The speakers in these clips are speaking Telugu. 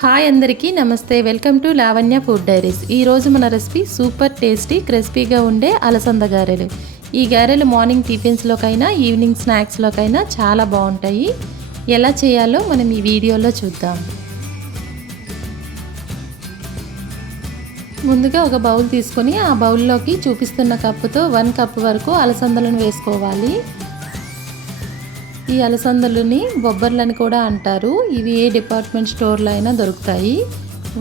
హాయ్ అందరికీ నమస్తే. Welcome to Lavanya food diaries. ఈరోజు మన రెసిపీ సూపర్ టేస్టీ క్రిస్పీగా ఉండే అలసంద గారెలు. ఈ గారెలు మార్నింగ్ టిఫిన్స్లోకైనా ఈవినింగ్ స్నాక్స్లోకైనా చాలా బాగుంటాయి. ఎలా చేయాలో మనం ఈ వీడియోలో చూద్దాం. ముందుగా ఒక బౌల్ తీసుకొని ఆ బౌల్లోకి చూపిస్తున్న కప్పుతో 1 కప్ వరకు అలసందలను వేసుకోవాలి. ఈ అలసందలని బొబ్బర్లని కూడా అంటారు. ఇవి ఏ డిపార్ట్మెంట్ స్టోర్లో అయినా దొరుకుతాయి.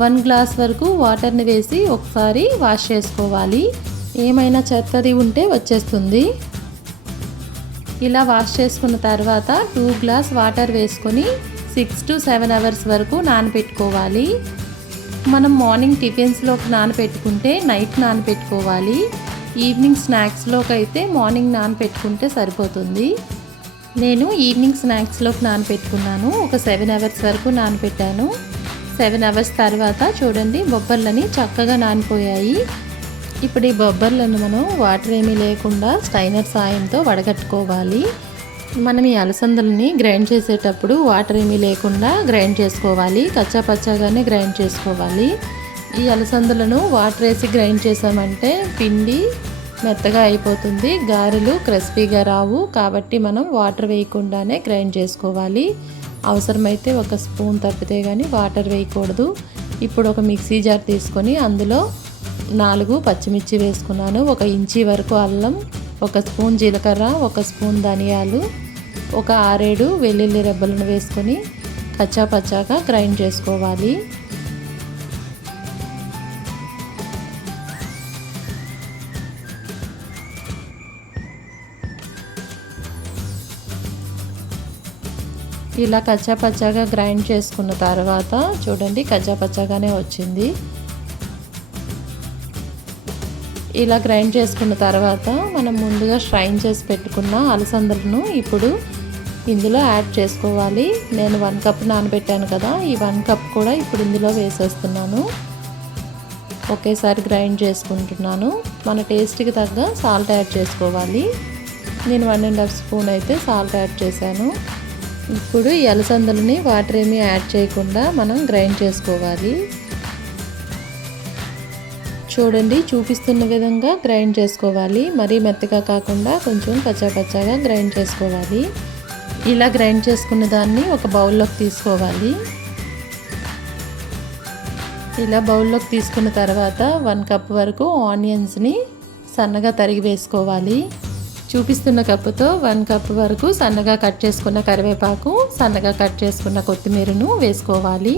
1 గ్లాస్ వరకు వాటర్ని వేసి ఒకసారి వాష్ చేసుకోవాలి. ఏమైనా చెత్తది ఉంటే వచ్చేస్తుంది. ఇలా వాష్ చేసుకున్న తర్వాత 2 గ్లాస్ వాటర్ వేసుకొని 6 to 7 అవర్స్ వరకు నానబెట్టుకోవాలి. మనం మార్నింగ్ టిఫిన్స్లోకి నానబెట్టుకుంటే నైట్ నానబెట్టుకోవాలి. ఈవినింగ్ స్నాక్స్లోకి అయితే మార్నింగ్ నానబెట్టుకుంటే సరిపోతుంది. నేను ఈవినింగ్ స్నాక్స్లోకి నానబెట్టుకున్నాను. ఒక 7 అవర్స్ వరకు నానబెట్టాను. 7 అవర్స్ తర్వాత చూడండి బొబ్బర్లని చక్కగా నానిపోయాయి. ఇప్పుడు ఈ బొబ్బర్లను మనం వాటర్ ఏమీ లేకుండా స్ట్రైనర్ సాయంతో వడగట్టుకోవాలి. మనం ఈ అలసందలని గ్రైండ్ చేసేటప్పుడు వాటర్ ఏమీ లేకుండా గ్రైండ్ చేసుకోవాలి. కచ్చా పచ్చాగానే గ్రైండ్ చేసుకోవాలి. ఈ అలసందలను వాటర్ వేసి గ్రైండ్ చేసామంటే పిండి మెత్తగా అయిపోతుంది. గారెలు క్రిస్పీగా రావు. కాబట్టి మనం వాటర్ వేయకుండానే గ్రైండ్ చేసుకోవాలి. అవసరమైతే ఒక స్పూన్ తప్పితే కానీ వాటర్ వేయకూడదు. ఇప్పుడు ఒక మిక్సీ జార్ తీసుకొని అందులో 4 పచ్చిమిర్చి వేసుకున్నాను. 1 ఇంచీ వరకు అల్లం, 1 స్పూన్ జీలకర్ర, 1 స్పూన్ ధనియాలు, ఒక 6-7 వెల్లుల్లి రెబ్బలను వేసుకొని కచ్చా పచ్చాగా గ్రైండ్ చేసుకోవాలి. ఇలా కచ్చా పచ్చాగా గ్రైండ్ చేసుకున్న తర్వాత చూడండి కచ్చా పచ్చాగానే వచ్చింది. ఇలా గ్రైండ్ చేసుకున్న తర్వాత మనం ముందుగా స్ట్రైన్ చేసి పెట్టుకున్న అలసందలను ఇప్పుడు ఇందులో యాడ్ చేసుకోవాలి. నేను 1 కప్ నానబెట్టాను కదా, ఈ 1 కప్ కూడా ఇప్పుడు ఇందులో వేసేస్తున్నాను. ఒకేసారి గ్రైండ్ చేసుకుంటున్నాను. మన టేస్ట్కి తగ్గ సాల్ట్ యాడ్ చేసుకోవాలి. నేను 1.5 స్పూన్ అయితే సాల్ట్ యాడ్ చేశాను. ఇప్పుడు ఈ అలసందలని వాటర్ ఏమీ యాడ్ చేయకుండా మనం గ్రైండ్ చేసుకోవాలి. చూడండి చూపిస్తున్న విధంగా గ్రైండ్ చేసుకోవాలి. మరీ మెత్తగా కాకుండా కొంచెం పచ్చాగా గ్రైండ్ చేసుకోవాలి. ఇలా గ్రైండ్ చేసుకున్న దాన్ని ఒక బౌల్లోకి తీసుకోవాలి. ఇలా బౌల్లోకి తీసుకున్న తర్వాత 1 కప్ వరకు ఆనియన్స్ని సన్నగా తరిగి వేసుకోవాలి. చూపిస్తున్న కప్పుతో 1 కప్ వరకు సన్నగా కట్ చేసుకున్న కరివేపాకు, సన్నగా కట్ చేసుకున్న కొత్తిమీరను వేసుకోవాలి.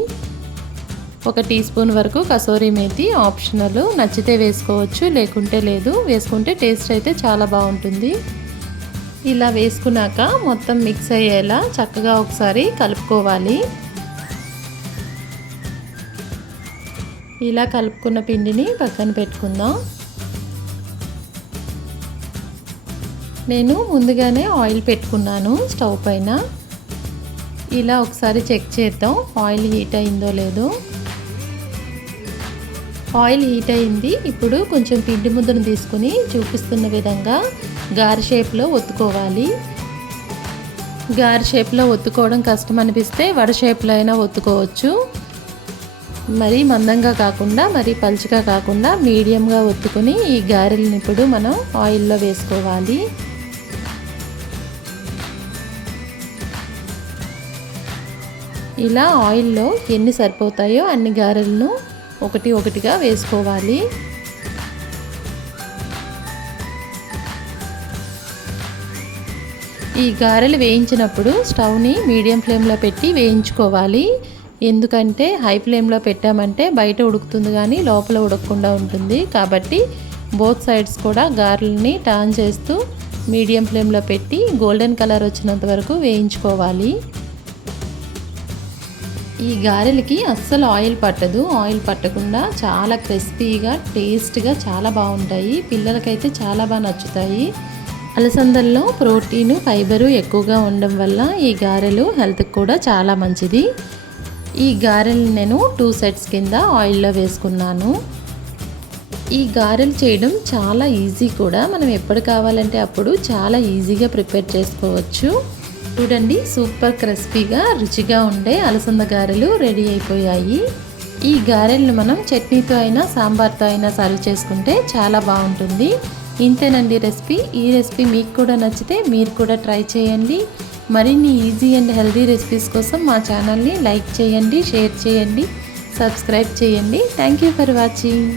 1 టీ స్పూన్ వరకు కసూరి మేతి ఆప్షనల్, నచ్చితే వేసుకోవచ్చు లేకుంటే లేదు. వేసుకుంటే టేస్ట్ అయితే చాలా బాగుంటుంది. ఇలా వేసుకున్నాక మొత్తం మిక్స్ అయ్యేలా చక్కగా ఒకసారి కలుపుకోవాలి. ఇలా కలుపుకున్న పిండిని పక్కన పెట్టుకుందాం. నేను ముందుగానే ఆయిల్ పెట్టుకున్నాను స్టవ్ పైన. ఇలా ఒకసారి చెక్ చేద్దాం ఆయిల్ హీట్ అయిందో లేదో. ఆయిల్ హీట్ అయింది. ఇప్పుడు కొంచెం పిండి ముద్దను తీసుకుని చూపిస్తున్న విధంగా గారె షేప్లో ఒత్తుకోవాలి. గారె షేప్లో ఒత్తుకోవడం కష్టం అనిపిస్తే వడ షేప్లో అయినా ఒత్తుకోవచ్చు. మరీ మందంగా కాకుండా మరీ పలుచగా కాకుండా మీడియంగా ఒత్తుకొని ఈ గారెలను ఇప్పుడు మనం ఆయిల్లో వేసుకోవాలి. ఇలా ఆయిల్లో ఎన్ని సరిపోతాయో అన్ని గారెలను ఒకటిగా వేసుకోవాలి. ఈ గారెలు వేయించినప్పుడు స్టవ్ని మీడియం ఫ్లేమ్లో పెట్టి వేయించుకోవాలి. ఎందుకంటే హై ఫ్లేమ్లో పెట్టామంటే బయట ఉడుకుతుంది కానీ లోపల ఉడకకుండా ఉంటుంది. కాబట్టి బోత్ సైడ్స్ కూడా గారెలని టర్న్ చేస్తూ మీడియం ఫ్లేమ్లో పెట్టి గోల్డెన్ కలర్ వచ్చినంత వరకు వేయించుకోవాలి. ఈ గారెలకి అస్సలు ఆయిల్ పట్టదు. ఆయిల్ పట్టకుండా చాలా క్రిస్పీగా టేస్ట్గా చాలా బాగుంటాయి. పిల్లలకైతే చాలా బాగా నచ్చుతాయి. అలసందల్లో ప్రోటీను ఫైబరు ఎక్కువగా ఉండడం వల్ల ఈ గారెలు హెల్త్కి కూడా చాలా మంచిది. ఈ గారెలు నేను 2 సెట్స్ కింద ఆయిల్లో వేసుకున్నాను. ఈ గారెలు చేయడం చాలా ఈజీ కూడా. మనం ఎప్పుడు కావాలంటే అప్పుడు చాలా ఈజీగా ప్రిపేర్ చేసుకోవచ్చు. చూడండి, సూపర్ క్రిస్పీగా రుచిగా ఉండే అలసంద గారెలు రెడీ అయిపోయాయి. ఈ గారెలను మనం చట్నీతో అయినా సాంబార్తో అయినా సర్వ్ చేసుకుంటే చాలా బాగుంటుంది. ఇంతేనండి రెసిపీ. ఈ రెసిపీ మీకు కూడా నచ్చితే మీరు కూడా ట్రై చేయండి. మరిన్ని ఈజీ అండ్ హెల్దీ రెసిపీస్ కోసం మా ఛానల్ని లైక్ చేయండి, షేర్ చేయండి, సబ్స్క్రైబ్ చేయండి. Thank you for watching.